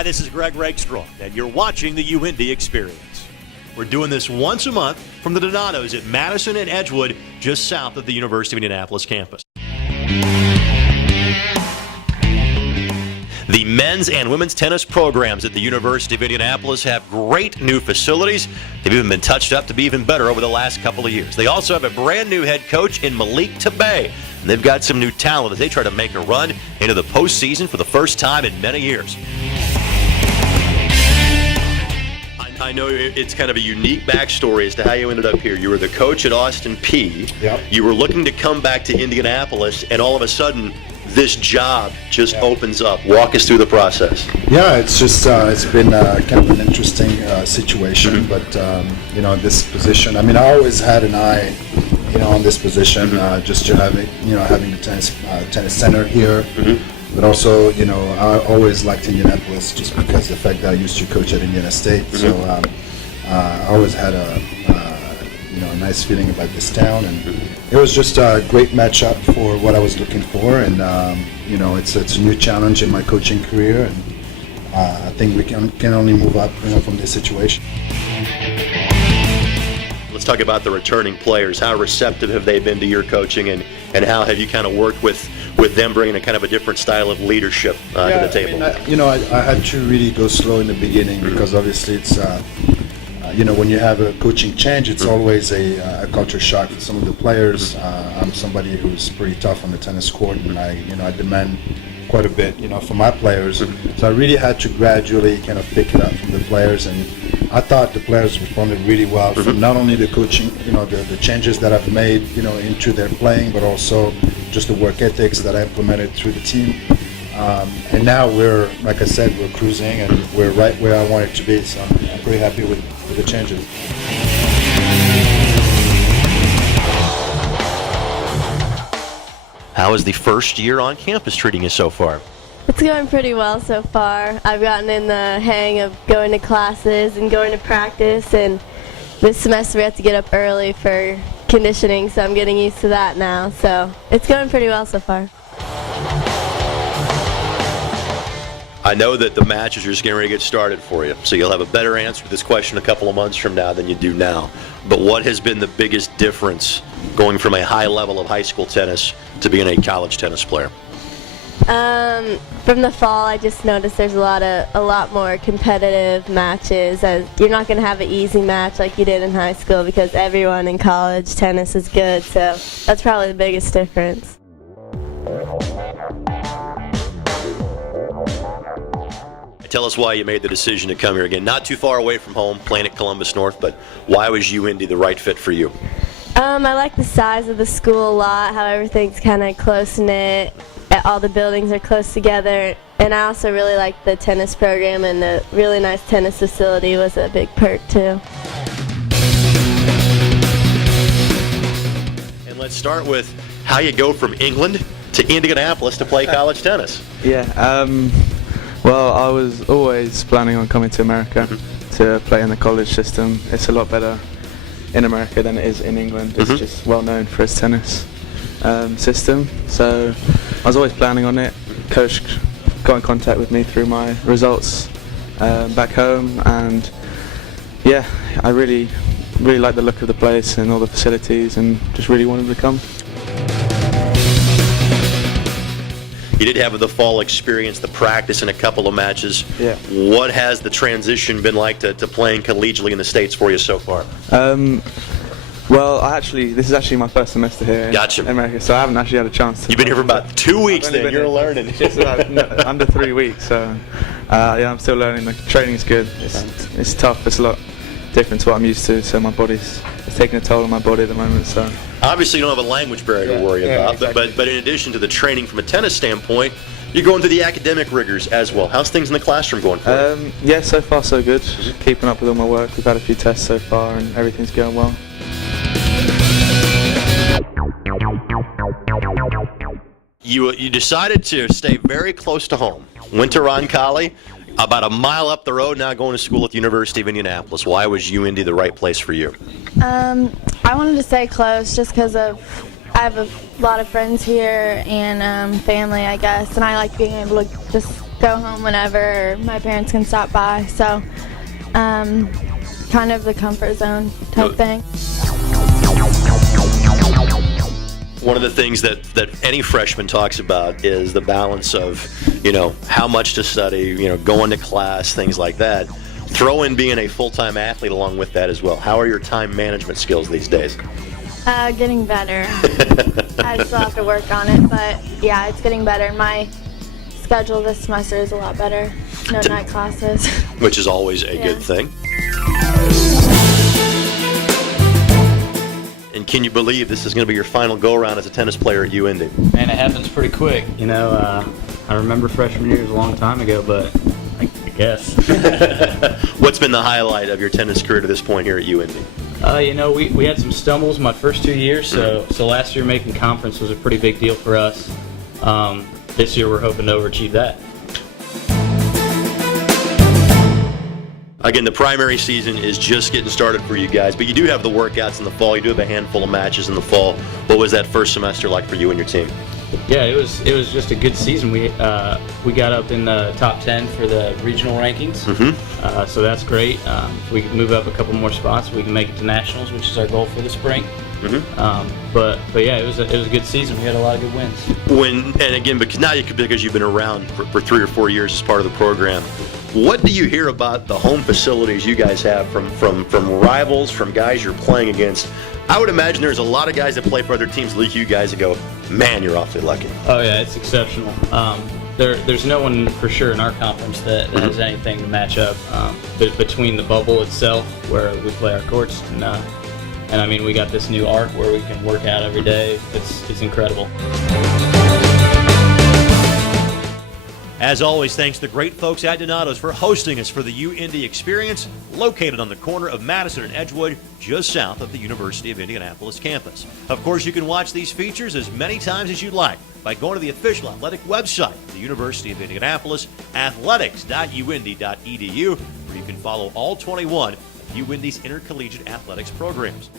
Hi, this is Greg Rakestraw, and you're watching the UIndy Xperience. We're doing this once a month from the Donatos at Madison and Edgewood, just south of the University of Indianapolis campus. The men's and women's tennis programs at the University of Indianapolis have great new facilities. They've even been touched up to be even better over the last couple of years. They also have a brand new head coach in Malik Tabet, and they've got some new talent as they try to make a run into the postseason for the first time in many years. I know it's kind of a unique backstory as to how you ended up here. You were the coach at Austin Peay. Yep. You were looking to come back to Indianapolis, and all of a sudden, this job just opens up. Walk us through the process. Yeah, it's just it's been kind of an interesting situation, but this position. I mean, I always had an eye, on this position, just to having the tennis center here. But also, I always liked Indianapolis just because the fact that I used to coach at Indiana State. So I always had a nice feeling about this town, and it was just a great matchup for what I was looking for. And it's a new challenge in my coaching career, and I think we can only move up, from this situation. Let's talk about the returning players. How receptive have they been to your coaching, and how have you kind of worked with them bringing a kind of a different style of leadership to the table? I had to really go slow in the beginning because obviously it's when you have a coaching change, it's always a culture shock for some of the players. I'm somebody who's pretty tough on the tennis court, and I demand quite a bit, from my players. So I really had to gradually kind of pick it up from the players, and I thought the players responded really well from not only the coaching, the changes that I've made, into their playing, but also just the work ethics that I implemented through the team. And now we're, like I said, we're cruising, and we're right where I want it to be. So I'm pretty happy with the changes. How is the first year on campus treating you so far? It's going pretty well so far. I've gotten in the hang of going to classes and going to practice, and this semester we have to get up early for conditioning, so I'm getting used to that now. So it's going pretty well so far. I know that the matches are just getting ready to get started for you, so you'll have a better answer to this question a couple of months from now than you do now. But what has been the biggest difference going from a high level of high school tennis to being a college tennis player? From the fall, I just noticed there's a lot more competitive matches. As you're not going to have an easy match like you did in high school because everyone in college tennis is good. So that's probably the biggest difference. Tell us why you made the decision to come here again. Not too far away from home, playing at Columbus North, but why was UIndy the right fit for you? I like the size of the school a lot, how everything's kind of close-knit, all the buildings are close together, and I also really like the tennis program, and the really nice tennis facility was a big perk too. And let's start with how you go from England to Indianapolis to play college tennis. Yeah, well, I was always planning on coming to America to play in the college system. It's a lot better in America than it is in England. It's just well known for its tennis system. So I was always planning on it. Coach got in contact with me through my results back home, and yeah, I really liked the look of the place and all the facilities, and just really wanted to come. You did have the fall experience, the practice in a couple of matches. Yeah. What has the transition been like to playing collegially in the States for you so far? Well, this is actually my first semester here in America, so I haven't actually had a chance to. You've been here for about 2 weeks then, you're learning. Just about under 3 weeks, so yeah, I'm still learning. The training's good, it's tough, it's a lot different to what I'm used to, so my body's taking a toll on my body at the moment, so. Obviously you don't have a language barrier to worry about, exactly. but in addition to the training from a tennis standpoint, you're going through the academic rigors as well. How's things in the classroom going for you? Yeah, so far so good. Keeping up with all my work. We've had a few tests so far and everything's going well. You decided to stay very close to home. Went to Roncalli, about a mile up the road, now going to school at the University of Indianapolis. Why was UIndy the right place for you? I wanted to stay close just because I have a lot of friends here and family, I guess, and I like being able to just go home whenever, or my parents can stop by. So kind of the comfort zone type thing. One of the things that any freshman talks about is the balance of, how much to study, going to class, things like that. Throw in being a full-time athlete along with that as well. How are your time management skills these days? Getting better. I still have to work on it, but yeah, it's getting better. My schedule this semester is a lot better. No night classes. Which is always a good thing. And can you believe this is going to be your final go-around as a tennis player at UIndy? Man, it happens pretty quick. I remember freshman year was a long time ago, but I guess. What's been the highlight of your tennis career to this point here at UIndy? We had some stumbles my first 2 years, so last year making conference was a pretty big deal for us. This year we're hoping to overachieve that. Again, the primary season is just getting started for you guys, but you do have the workouts in the fall. You do have a handful of matches in the fall. What was that first semester like for you and your team? Yeah, it was just a good season. We got up in the top 10 for the regional rankings, so that's great. If we can move up a couple more spots, we can make it to nationals, which is our goal for the spring. But yeah, it was a good season. We had a lot of good wins. Because you've been around for 3 or 4 years as part of the program, what do you hear about the home facilities you guys have from rivals, from guys you're playing against? I would imagine there's a lot of guys that play for other teams like you guys that go, man, you're awfully lucky. Oh yeah, it's exceptional. There's no one for sure in our conference that has anything to match up between the bubble itself, where we play our courts, and I mean, we got this new arc where we can work out every day. It's incredible. As always, thanks to the great folks at Donato's for hosting us for the UIndy Xperience, located on the corner of Madison and Edgewood, just south of the University of Indianapolis campus. Of course, you can watch these features as many times as you'd like by going to the official athletic website of the University of Indianapolis, athletics.uindy.edu, where you can follow all 21 of UIndy's intercollegiate athletics programs.